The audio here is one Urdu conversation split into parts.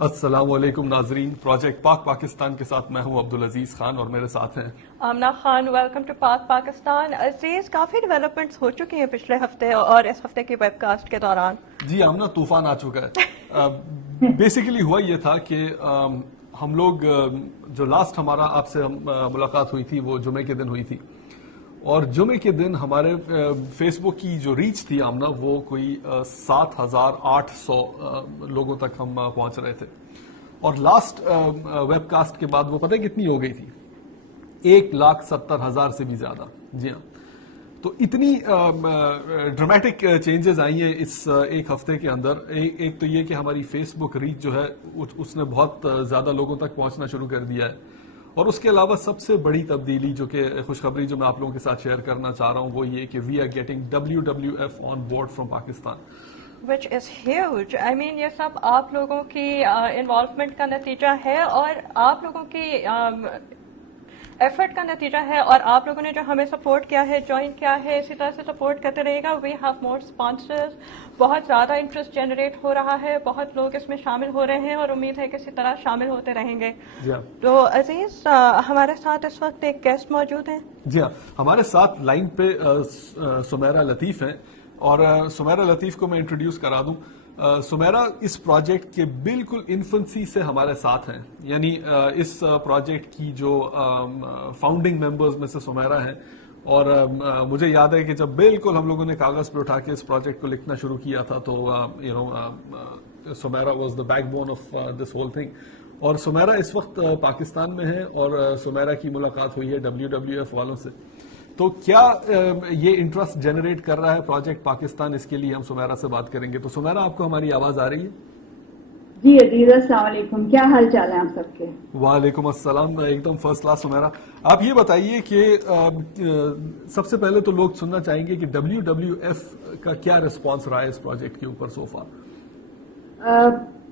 السلام علیکم ناظرین، پروجیکٹ پاک پاکستان کے ساتھ میں ہوں عبدالعزیز خان اور میرے ساتھ ہیں آمنہ خان. ویلکم ٹو پاک پاکستان. عزیز، کافی ڈیولپمنٹس ہو چکی ہیں پچھلے ہفتے اور اس ہفتے کی ویب کاسٹ کے دوران. جی آمنہ، طوفان آ چکا ہے. بیسیکلی ہوا یہ تھا کہ ہم لوگ جو لاسٹ ہمارا آپ سے ملاقات ہوئی تھی وہ جمعے کے دن ہوئی تھی، اور جمعے کے دن ہمارے فیس بک کی جو ریچ تھی آمنہ وہ کوئی 7,800 لوگوں تک ہم پہنچ رہے تھے. اور لاسٹ ویب کاسٹ کے بعد وہ پتہ کتنی ہو گئی تھی؟ 1,70,000 سے بھی زیادہ. جی ہاں، تو اتنی ڈرامیٹک چینجز آئی ہیں اس ایک ہفتے کے اندر. ایک تو یہ کہ ہماری فیس بک ریچ جو ہے اس نے بہت زیادہ لوگوں تک پہنچنا شروع کر دیا ہے، اور اس کے علاوہ سب سے بڑی تبدیلی جو کہ خوشخبری جو میں آپ لوگوں کے ساتھ شیئر کرنا چاہ رہا ہوں وہ یہ کہ we are getting WWF on board from Pakistan. which is huge. I mean یہ سب آپ لوگوں کی انوالومنٹ کا نتیجہ ہے اور آپ لوگوں کی ایفرٹ کا نتیجہ ہے، اور آپ لوگوں نے جو ہمیں سپورٹ کیا ہے، جوائن کیا ہے، اسی طرح سے سپورٹ کرتے رہے گا. We have more sponsors. بہت زیادہ انٹرسٹ جنریٹ ہو رہا ہے، بہت لوگ اس میں شامل ہو رہے ہیں اور امید ہے کہ اسی طرح شامل ہوتے رہیں گے. تو عزیز، ہمارے ساتھ اس وقت ایک گیسٹ موجود ہیں. جی ہاں، ہمارے ساتھ لائن پہ سمیرہ لطیف ہیں، اور سمیرہ لطیف کو میں انٹروڈیوس کرا دوں. سمیرہ اس پروجیکٹ کے بالکل انفنسی سے ہمارے ساتھ ہیں، یعنی اس پروجیکٹ کی جو فاؤنڈنگ ممبرز میں سے سمیرہ ہیں. اور مجھے یاد ہے کہ جب بالکل ہم لوگوں نے کاغذ پہ اٹھا کے اس پروجیکٹ کو لکھنا شروع کیا تھا تو Sameera was the back bone of this whole thing. اور سمیرہ اس وقت پاکستان میں ہے اور سمیرہ کی ملاقات ہوئی ہے WWF والوں سے. تو کیا یہ انٹرسٹ جنریٹ کر رہا ہے پروجیکٹ پاکستان، اس کے لیے ہم سمیرہ سے بات کریں گے. تو سمیرہ، آپ کو ہماری آواز آ رہی ہے؟ جی عزیز، السلام علیکم. کیا حال چال ہے آپ سب کے؟ وعلیکم السلام، ایک دم فرسٹ کلاس. سمیرہ، آپ یہ بتائیے کہ سب سے پہلے تو لوگ سننا چاہیں گے کہ WWF کا کیا ریسپانس رہا ہے اس پروجیکٹ کے اوپر سو فار؟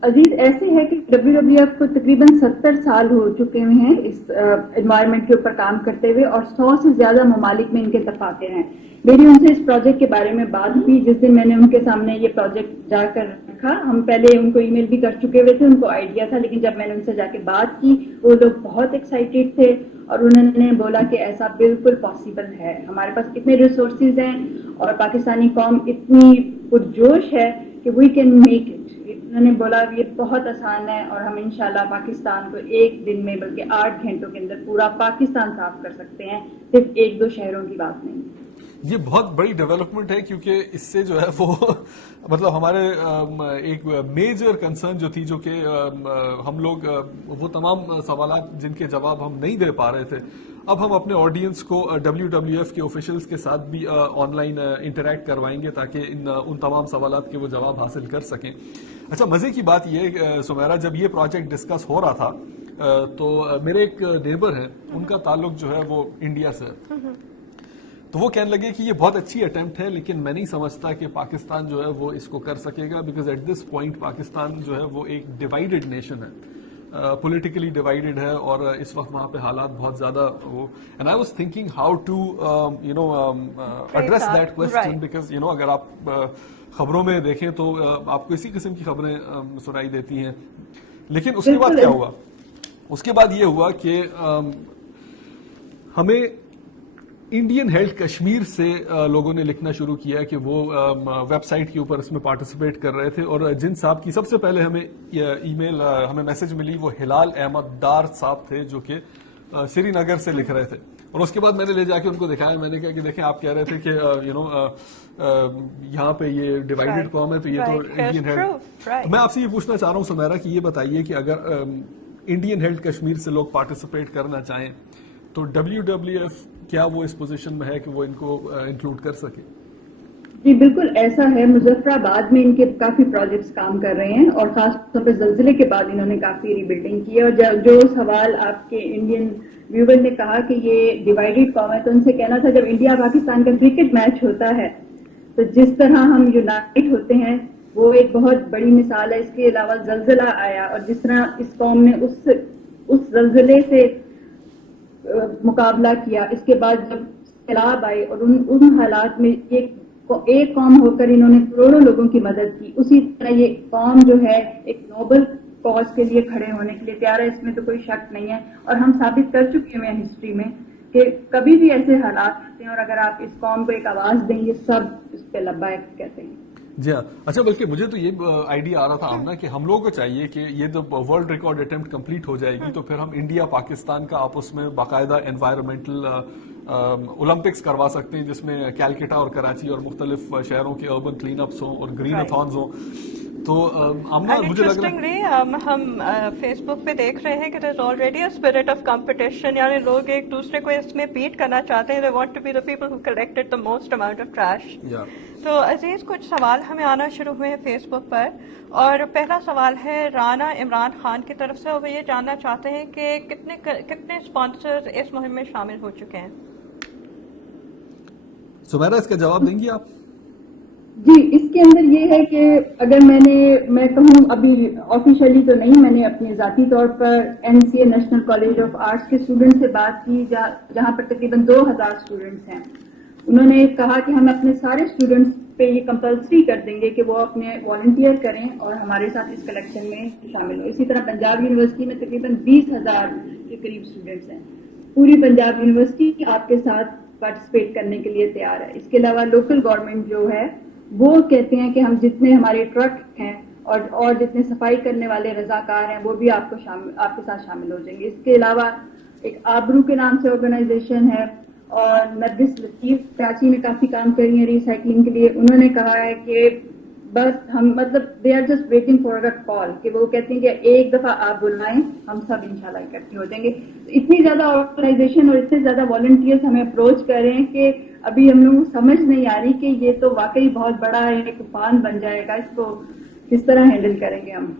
عزیز، ایسے ہے کہ WWF کو تقریباً 70 سال ہو چکے ہوئے ہیں اس انوائرمنٹ کے اوپر کام کرتے ہوئے، اور 100 سے زیادہ ممالک میں ان کے دفاتر ہیں. میری ان سے اس پروجیکٹ کے بارے میں بات ہوئی جس دن میں نے ان کے سامنے یہ پروجیکٹ جا کر رکھا. ہم پہلے ان کو ای میل بھی کر چکے ہوئے تھے، ان کو آئیڈیا تھا، لیکن جب میں نے ان سے جا کے بات کی وہ لوگ بہت ایکسائٹیڈ تھے اور انہوں نے بولا کہ ایسا بالکل پاسبل ہے. ہمارے پاس اتنے ریسورسز ہیں اور پاکستانی قوم اتنی پرجوش ہے کہ وی کین میک اٹ. انہوں نے بولا یہ بہت آسان ہے اور ہم انشاءاللہ پاکستان کو ایک دن میں بلکہ 8 گھنٹوں کے اندر پورا پاکستان صاف کر سکتے ہیں، صرف 1-2 شہروں کی بات نہیں. یہ بہت بڑی ڈیولپمنٹ ہے، کیونکہ اس سے جو ہے وہ مطلب ہمارے ایک میجر کنسرن جو تھی، جو کہ ہم لوگ وہ تمام سوالات جن کے جواب ہم نہیں دے پا رہے تھے، اب ہم اپنے آڈینس کو WWF کے آفیشلز کے ساتھ بھی آن لائن انٹریکٹ کروائیں گے تاکہ ان تمام سوالات کے وہ جواب حاصل کر سکیں. اچھا، مزے کی بات یہ سمیرہ، جب یہ پروجیکٹ ڈسکس ہو رہا تھا تو میرے ایک نیبر ہیں، ان کا تعلق جو ہے وہ انڈیا سے ہے. تو وہ کہنے لگے کہ یہ بہت اچھی اٹیمپٹ ہے، لیکن میں نہیں سمجھتا کہ پاکستان جو ہے وہ اس کو کر سکے گا، because at this point Pakistan جو ہے وہ ایک ڈیوائیڈڈ نیشن ہے، پولیٹیکلی ڈیوائیڈڈ ہے، اور اس وقت وہاں پہ حالات بہت زیادہ وہ. And I was thinking how to address that question, because اگر آپ خبروں میں دیکھیں تو آپ کو اسی قسم کی خبریں سنائی دیتی ہیں. لیکن اس کے بعد کیا ہوا؟ اس کے بعد یہ ہوا کہ ہمیں انڈین ہیلتھ کشمیر سے لوگوں نے لکھنا شروع کیا کہ وہ ویب سائٹ کے اوپر اس میں پارٹیسپیٹ کر رہے تھے، اور جن صاحب کی سب سے پہلے ہمیں میسج ملی وہ ہلال احمد ڈار صاحب تھے، جو کہ سری نگر سے لکھ رہے تھے. اور اس کے بعد میں نے لے جا کے ان کو دکھایا، میں نے کہا کہ دیکھیں آپ کہہ رہے تھے کہ یہاں پہ یہ ڈیوائیڈڈ قوم ہے، تو یہ تو انڈین ہیلتھ. میں آپ سے یہ پوچھنا چاہ رہا ہوں سمیرہ کہ یہ بتائیے کہ اگر انڈین ہیلتھ کشمیر سے لوگ پارٹیسپیٹ کرنا چاہیں تو WWF کیا وہ اس پوزیشن میں ہے کہ وہ ان کو انکلوڈ کر سکے؟ جی بالکل ایسا ہے. مظفر آباد میں ان کے کافی پروجیکٹس کام کر رہے ہیں، اور خاص طور پہ زلزلے کے بعد انہوں نے کافی ری بلڈنگ کی ہے. اور جو سوال آپ کے انڈین ویور نے کہا کہ یہ ڈیوائیڈڈ قوم ہے، تو ان سے کہنا تھا جب انڈیا پاکستان کا کرکٹ میچ ہوتا ہے تو جس طرح ہم یونائٹ ہوتے ہیں وہ ایک بہت بڑی مثال ہے. اس کے علاوہ زلزلہ آیا اور جس طرح اس قوم نے اس زلزلے سے مقابلہ کیا، اس کے بعد جب سیلاب آئے اور ان حالات میں ایک قوم ہو کر انہوں نے کروڑوں لوگوں کی مدد کی، اسی طرح یہ قوم جو ہے ایک نوبل کاز کے لیے کھڑے ہونے کے لیے تیار ہے, اس میں تو کوئی شک نہیں ہے. اور ہم ثابت کر چکے ہیں ہسٹری میں کہ کبھی بھی ایسے حالات آتے ہیں اور اگر آپ اس قوم کو ایک آواز دیں, یہ سب اس پہ لبیک کہتے ہیں. جی ہاں, اچھا بلکہ مجھے تو یہ آئیڈیا آ رہا تھا آمنہ کہ ہم لوگوں کو چاہیے کہ یہ جب ورلڈ ریکارڈ اٹیمپٹ کمپلیٹ ہو جائے گی تو پھر ہم انڈیا پاکستان کا آپس میں باقاعدہ انوائرمنٹل اولمپکس کروا سکتے ہیں, جس میں کیلکٹا اور کراچی اور مختلف شہروں کے اربن کلین اپس ہوں اور گرین اتھانز ہوں. تو آمنہ مجھے لگ رہا ہے ہم فیس بک پہ دیکھ رہے ہیں کہ there's already a spirit of competition, یعنی لوگ ایک دوسرے کو اس میں بیٹ کرنا چاہتے ہیں. they want to be the people who collected the most amount of trash. تو عزیز کچھ سوال ہمیں آنا شروع ہوئے ہیں فیس بک پر, اور پہلا سوال ہے رانا عمران خان کی طرف سے, اور وہ یہ جاننا چاہتے ہیں کہ کتنے اسپانسر اس مہم میں شامل ہو چکے ہیں. سمیرہ اس کا جواب دیں گی آپ؟ جی, اس کے اندر یہ ہے کہ اگر میں کہوں ابھی آفیشیلی تو نہیں, میں نے اپنے ذاتی طور پر NCA national college of arts کے اسٹوڈنٹ سے بات کی جہاں پر تقریباً 2000 اسٹوڈنٹس ہیں. انہوں نے کہا کہ ہم اپنے سارے اسٹوڈنٹس پہ یہ کمپلسری کر دیں گے کہ وہ اپنے والنٹیئر کریں اور ہمارے ساتھ اس کلیکشن میں شامل ہوں. اسی طرح پنجاب یونیورسٹی میں تقریباً 20,000 کے قریب اسٹوڈنٹس ہیں. پوری پنجاب یونیورسٹی آپ کے ساتھ پارٹیسپیٹ کرنے کے لیے تیار ہے. اس کے علاوہ لوکل گورنمنٹ جو ہے وہ کہتے ہیں کہ ہم جتنے ہمارے ٹرک ہیں اور جتنے صفائی کرنے والے رضاکار ہیں وہ بھی آپ کے ساتھ شامل ہو جائیں گے. اس کے علاوہ ایک آبرو کے نام سے آرگنائزیشن ہے, اور نرگس لطیف کراچی میں کافی کام کر رہی ہیں ریسائکلنگ کے لیے. انہوں نے کہا ہے کہ بس ہم they are just waiting for a call, کہ وہ کہتے ہیں کہ ایک دفعہ آپ بلائیں ہم سب انشاءاللہ اکٹھے ہو جائیں گے. اتنی زیادہ آرگنائزیشن اور اتنے زیادہ والنٹیئرس ہمیں اپروچ کر رہے ہیں کہ ابھی ہم لوگوں کو سمجھ نہیں آ رہی کہ یہ تو واقعی بہت بڑا ایک طوفان بن جائے گا, اس کو کس طرح ہینڈل کریں گے ہم.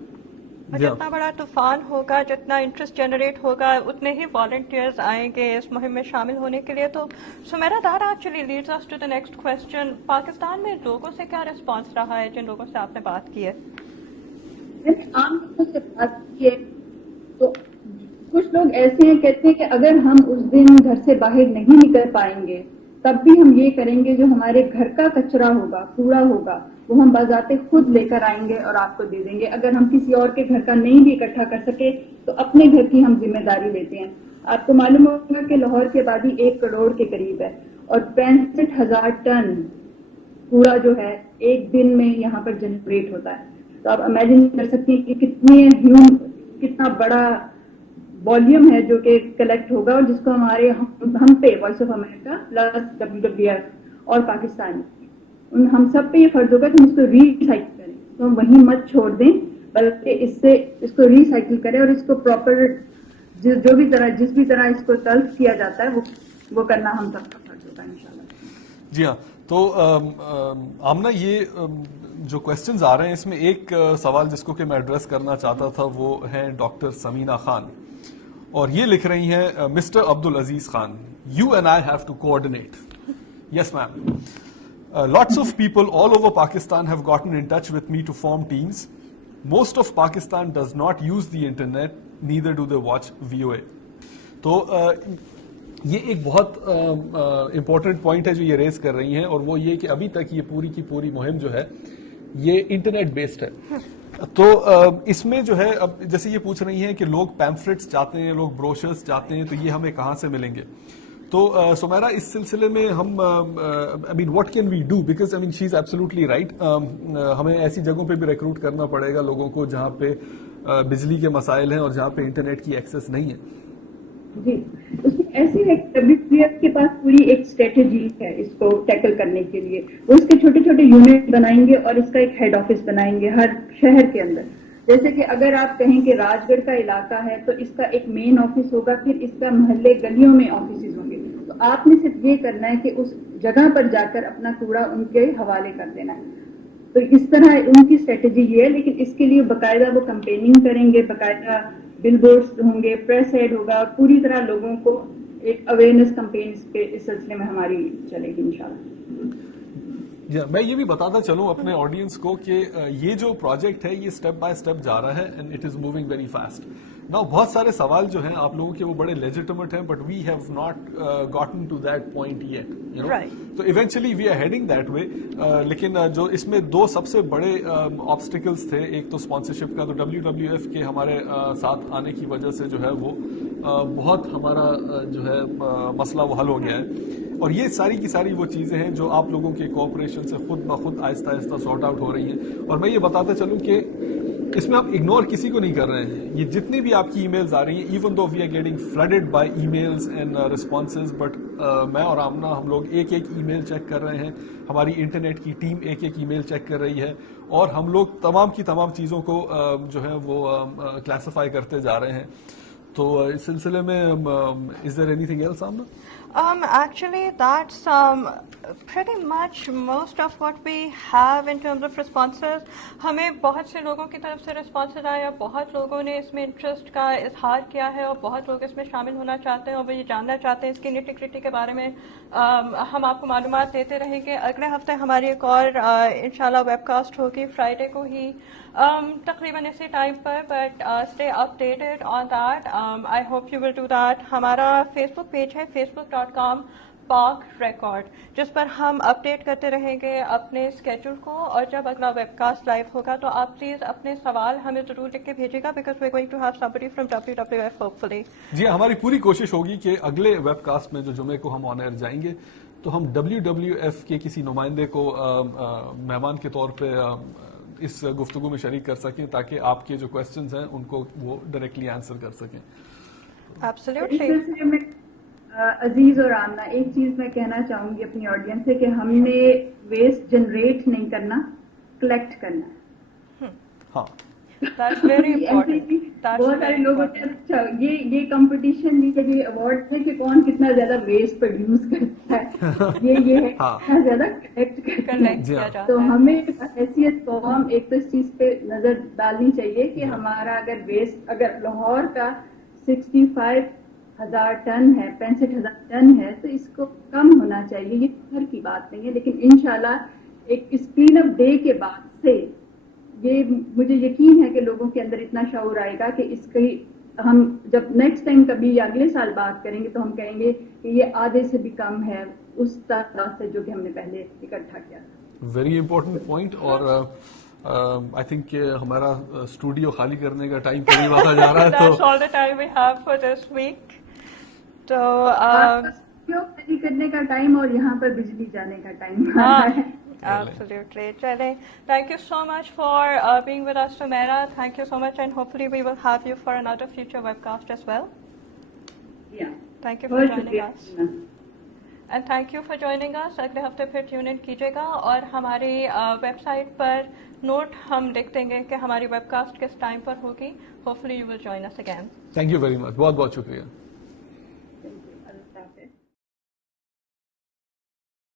جتنا بڑا طوفان ہوگا, جتنا انٹرسٹ جنریٹ ہوگا, اتنے ہی والنٹیئرز آئیں گے اس مہم میں شامل ہونے کے لیے. تو Sameera that actually leads us to the next question. Pakistan میں لوگوں سے کیا ریسپانس رہا ہے جن لوگوں سے آپ نے بات کی ہے؟ عام لوگوں سے بات کی ہے تو کچھ لوگ ایسے ہیں کہتے ہیں کہ اگر ہم اس دن گھر سے باہر نہیں نکل پائیں گے تب بھی ہم یہ کریں گے, جو ہمارے گھر کا کچرا ہوگا, کوڑا ہوگا, وہ ہم بذات خود لے کر آئیں گے اور آپ کو دے دیں گے. اگر ہم کسی اور کے گھر کا نہیں بھی اکٹھا کر سکے تو اپنے گھر کی ہم ذمہ داری لیتے ہیں. آپ کو معلوم ہوگا کہ لاہور کی آبادی 1 کروڑ کے قریب ہے اور 65,000 ٹن کوڑا جو ہے ایک دن میں یہاں پر جنریٹ ہوتا ہے. تو آپ امیجن کر سکتے ہیں کہ کتنا بڑا والیوم ہے جو کہ کلیکٹ ہوگا, اور جس کو ہم پہ Voice of America plus WWF اور پاکستان ہم سب پہ یہ فرض ہوگا کہ ہم اس کو ری سائیکل کریں. تو ہم وہیں مت چھوڑ دیں بلکہ اس کو ری سائیکل کریں اور اس کو پراپر جس بھی طرح اس کو تلف کیا جاتا ہے وہ کرنا ہم سب کا فرض ہوگا انشاءاللہ. جی ہاں, تو آمنہ یہ جو کوسچنز آ رہے ہیں اس میں ایک سوال جس کو کہ میں ایڈریس کرنا چاہتا تھا وہ ہے ڈاکٹر سمینہ خان, اور یہ لکھ رہی ہیں mister Abdul Aziz Khan, you and I have to coordinate. Yes ma'am. Lots of people all over Pakistan have gotten in touch with me to form teams. Most of Pakistan does not use the internet, neither do they watch VOA. تو یہ ایک بہت امپورٹنٹ پوائنٹ ہے جو یہ ریز کر رہی ہیں, اور وہ یہ کہ ابھی تک یہ پوری کی پوری مہم جو ہے یہ انٹرنیٹ بیسڈ ہے. تو اس میں جو ہے اب جیسے یہ پوچھ رہی ہیں کہ لوگ پیمفلٹس چاہتے ہیں, لوگ بروشرز چاہتے ہیں, تو یہ ہمیں کہاں سے ملیں گے. تو سمیرہ اس سلسلے میں ہم what can we do, because she is absolutely right. ہمیں ایسی جگہوں پہ بھی ریکروٹ کرنا پڑے گا لوگوں کو جہاں پہ بجلی کے مسائل ہیں اور جہاں پہ انٹرنیٹ کی ایکسیس نہیں ہے. جی, اس میں ایسی ہے کہ WWF کے پاس پوری ایک اسٹریٹجی ہے اس کو ٹیکل کرنے کے لیے. وہ اس کے چھوٹے چھوٹے یونٹ بنائیں گے اور اس کا ایک ہیڈ آفس بنائیں گے ہر شہر کے اندر. جیسے کہ اگر آپ کہیں کہ راج گڑھ کا علاقہ ہے تو اس کا ایک مین آفس ہوگا, پھر اس کا محلے گلیوں میں آفیسز ہوں گے. تو آپ نے صرف یہ کرنا ہے کہ اس جگہ پر جا کر اپنا کوڑا ان کے حوالے کر دینا ہے. تو اس طرح ان کی اسٹریٹجی یہ ہے, لیکن اس کے لیے باقاعدہ وہ کمپیننگ کریں گے, باقاعدہ بل بورڈز ہوں گے, پریس ایڈ ہوگا, پوری طرح لوگوں کو ایک اویئرنیس کمپین اس سلسلے میں ہماری چلے گی انشاءاللہ. جی میں یہ بھی بتاتا چلوں اپنے آڈینس کو کہ یہ جو پروجیکٹ ہے یہ اسٹیپ بائی اسٹیپ جا رہا ہے and it is moving very fast. نا بہت سارے سوال جو ہیں آپ لوگوں کے وہ بڑے لیجیٹمیٹ ہیں but we have not gotten to that point yet you know. تو eventually we are heading that way. لیکن جو اس میں دو سب سے بڑے آبسٹیکلس تھے, ایک تو اسپانسرشپ کا, تو WWF کے ہمارے ساتھ آنے کی وجہ سے جو ہے وہ بہت ہمارا جو ہے مسئلہ وہ حل ہو گیا ہے. اور یہ ساری کی ساری وہ چیزیں ہیں جو آپ لوگوں کے کوآپریشن سے خود بخود آہستہ آہستہ سارٹ آؤٹ ہو رہی ہیں. اور میں یہ بتاتا چلوں کہ اس میں آپ اگنور کسی کو نہیں کر رہے ہیں. یہ جتنی بھی آپ کی ای میلز آ رہی ہیں, even though we are getting flooded by emails and responses, but میں اور آمنہ ہم لوگ ایک ایک ای میل چیک کر رہے ہیں, ہماری انٹرنیٹ کی ٹیم ایک ایک ای میل چیک کر رہی ہے, اور ہم لوگ تمام کی تمام چیزوں کو جو ہے وہ کلاسیفائی کرتے جا رہے ہیں. تو اس سلسلے میں is there anything else Amna? Actually, that's pretty much most of what we have in terms of responses. ہمیں بہت سے لوگوں کی طرف سے responses آئے, بہت لوگوں نے اس میں انٹرسٹ کا اظہار کیا ہے, اور بہت لوگ اس میں شامل ہونا چاہتے ہیں اور وہ یہ جاننا چاہتے ہیں اس کی نیٹی گریٹی کے بارے میں. ہم آپ کو معلومات دیتے رہیں گے. اگلے ہفتے ہماری ایک اور انشاءاللہ ویب کاسٹ ہوگی, فرائیڈے کو ہی تقریباً اسی time per, but stay up dated on that. I hope you will do that. ہمارا فیس بک پیج ہے facebook.com پاک ریکارڈ, جس پر ہم اپڈیٹ کرتے رہیں گے اپنے اسکیجول کو, اور جب اگلا ویب کاسٹ لائیو ہوگا تو آپ پلیز اپنے سوال ہمیں ضرور لکھ کے بھیجیے گا, because we are going to have somebody from WWF hopefully. جی ہماری پوری کوشش ہوگی کہ اگلے ویب کاسٹ میں جو جمعے کو ہم آن ایئر جائیں گے تو ہم WWF کے کسی نمائندے کو مہمان کے طور پہ اس گفتگو میں شریک کر سکیں, تاکہ آپ کے جو کوسچنز ہیں ان کو وہ ڈائریکٹلی آنسر کر سکیں. Absolutely. عزیز اور آمنہ, ایک چیز میں کہنا چاہوں گی اپنی آڈینس سے کہ ہم نے ویسٹ جنریٹ نہیں کرنا, کلیکٹ کرنا ہے. ہاں That's very important. بہت سارے لوگوں نے اچھا یہ کمپٹیشن نہیں کہ یہ ایوارڈ ہے کہ کون کتنا زیادہ ویسٹ پروڈیوس کرتا ہے, یہ ہے کتنا زیادہ کلیکٹ کرتا ہے. تو ہمیں حیثیت قوم ایک تو اس چیز پہ نظر ڈالنی چاہیے کہ ہمارا اگر ویسٹ, اگر لاہور کا 65,000 ٹن ہے, 65,000 ٹن ہے, تو اس کو کم ہونا چاہیے. یہ گھر کی بات نہیں ہے, لیکن انشاءاللہ ایک اس کلین اپ ڈے کے بعد سے یہ مجھے یقین ہے کہ لوگوں کے اندر اتنا شعور آئے گا کہ اس کی ہم جب نیکسٹ ٹائم کبھی یا اگلے سال بات کریں گے تو ہم کہیں گے کہ یہ آدھے سے بھی کم ہے اس تعداد سے جو کہ ہم نے پہلے اکٹھا کیا تھا. Very important point. اور آئی تھنک کہ ہمارا اسٹوڈیو خالی کرنے کا ٹائم قریب آتا جا رہا ہے, تو That's all the time we have for this week. تو خالی کرنے کا ٹائم اور یہاں پر بجلی جانے کا time. Absolutely. Chale. Thank you so much for being with us, Sumaira. Thank you so much, and hopefully we will have you for another future webcast as well. Yeah. Thank you for joining us. And thank you for joining us. اگلے ہفتے پھر ٹیون ان کیجیے گا, اور ہماری ویب سائٹ پر نوٹ ہم لکھ دیں گے کہ ہماری ویب کاسٹ کس ٹائم پر ہوگی. Hopefully you will join us again. Thank you very much, بہت بہت شکریہ. اللہ حافظ.